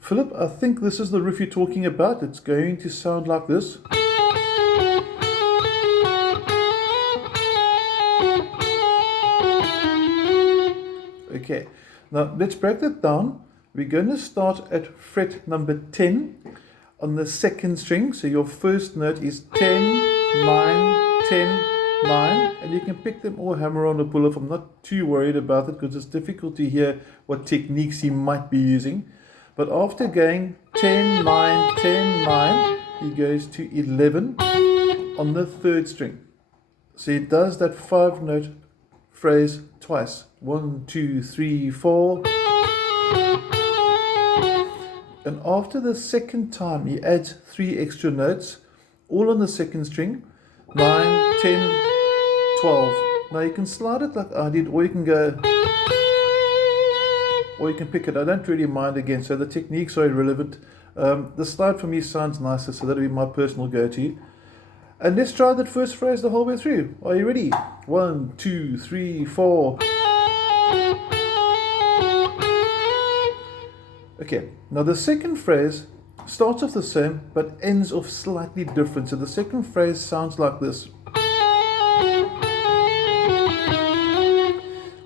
Philip, I think this is the riff you're talking about. It's going to sound like this. Okay, now let's break that down. We're going to start at fret number 10 on the second string. So your first note is 10, 9, 10, 9, and you can pick them or hammer on or pull off. I'm not too worried about it because it's difficult to hear what techniques he might be using. But after going 10, 9, 10, 9, he goes to 11 on the third string. So he does that 5-note phrase twice. 1, 2, 3, 4. And after the second time, he adds 3 extra notes, all on the second string. 9, 10, 12. Now you can slide it like I did, or you can go, or you can pick it. I don't really mind again, so the techniques are irrelevant. The slide for me sounds nicer, so that'll be my personal go-to. And let's try that first phrase the whole way through. Are you ready? 1, 2, 3, 4. Okay, now the second phrase starts off the same, but ends off slightly different. So the second phrase sounds like this.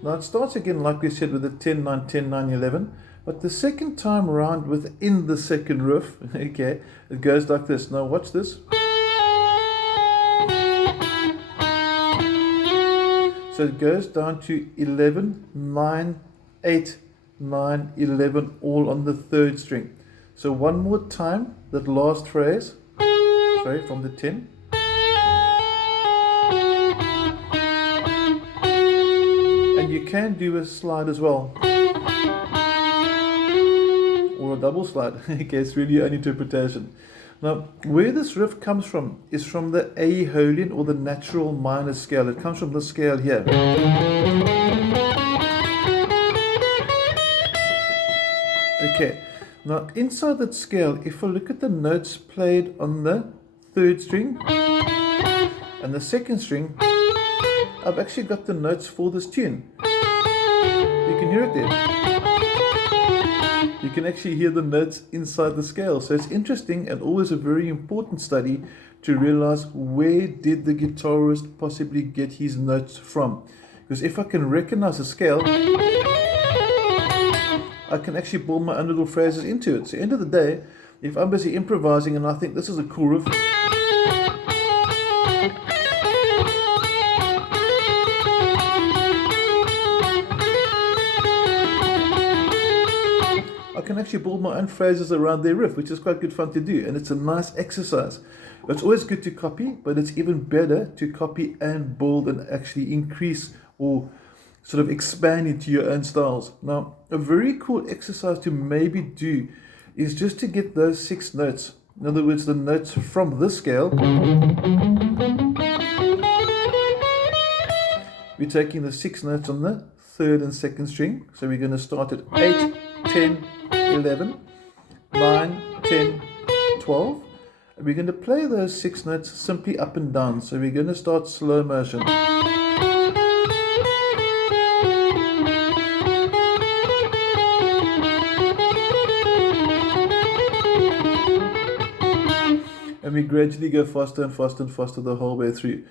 Now it starts again like we said with the 10, 9, 10, 9, 11. But the second time around within the second riff, okay, it goes like this. Now watch this. So it goes down to 11, 9, 8, 9, 11, all on the third string. So one more time, that last phrase, sorry, from the 10. And you can do a slide as well. Or a double slide. Okay, it's really your own interpretation. Now, where this riff comes from is from the Aholian or the natural minor scale. It comes from the scale here. Okay, now inside that scale, if I look at the notes played on the third string and the second string, I've actually got the notes for this tune. You can hear it there. You can actually hear the notes inside the scale. So it's interesting and always a very important study to realize where did the guitarist possibly get his notes from. Because if I can recognize a scale, I can actually build my own little phrases into it. So at the end of the day, if I'm busy improvising and I think this is a cool riff, I can actually build my own phrases around their riff, which is quite good fun to do, and it's a nice exercise. It's always good to copy, but it's even better to copy and build and actually increase or sort of expand into your own styles. Now, a very cool exercise to maybe do is just to get those 6 notes. In other words, the notes from this scale. We're taking the 6 notes on the third and second string. So we're going to start at 8, 10, 11, 9, 10, 12. And we're going to play those 6 notes simply up and down. So we're going to start slow motion. And we gradually go faster and faster and faster the whole way through.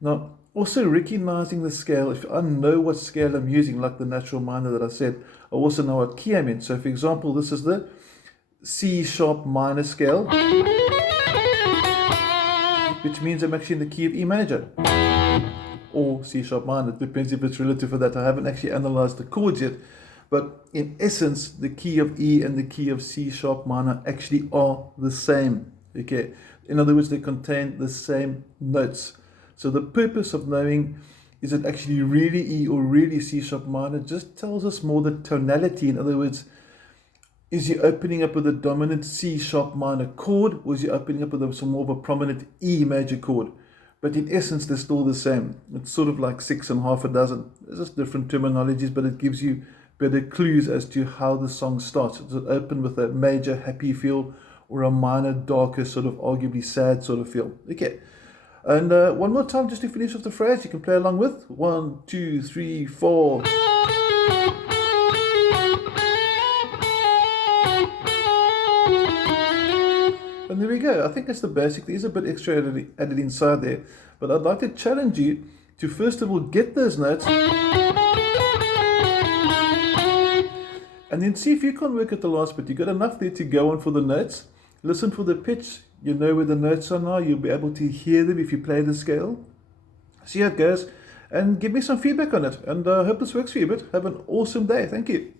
Now, also recognizing the scale, if I know what scale I'm using, like the natural minor that I said, I also know what key I'm in. So for example, this is the C sharp minor scale, which means I'm actually in the key of E major or C sharp minor. It depends if it's relative for that. I haven't actually analyzed the chords yet, but in essence, the key of E and the key of C sharp minor actually are the same. Okay, in other words, they contain the same notes. So the purpose of knowing is it actually really E or really C sharp minor just tells us more the tonality. In other words, is he opening up with a dominant C sharp minor chord, or is he opening up with some more of a prominent E major chord? But in essence, they're still the same. It's sort of like 6 and half a dozen. There's just different terminologies, but it gives you better clues as to how the song starts. Does it open with a major happy feel or a minor darker sort of arguably sad sort of feel? Okay. And one more time just to finish off the phrase you can play along with. 1, 2, 3, 4. And there we go. I think that's the basic. There's a bit extra added inside there. But I'd like to challenge you to first of all get those notes and then see if you can work at the last bit. You've got enough there to go on for the notes. Listen for the pitch. You know where the notes are now. You'll be able to hear them if you play the scale. See how it goes. And give me some feedback on it. And I hope this works for you a bit. Have an awesome day. Thank you.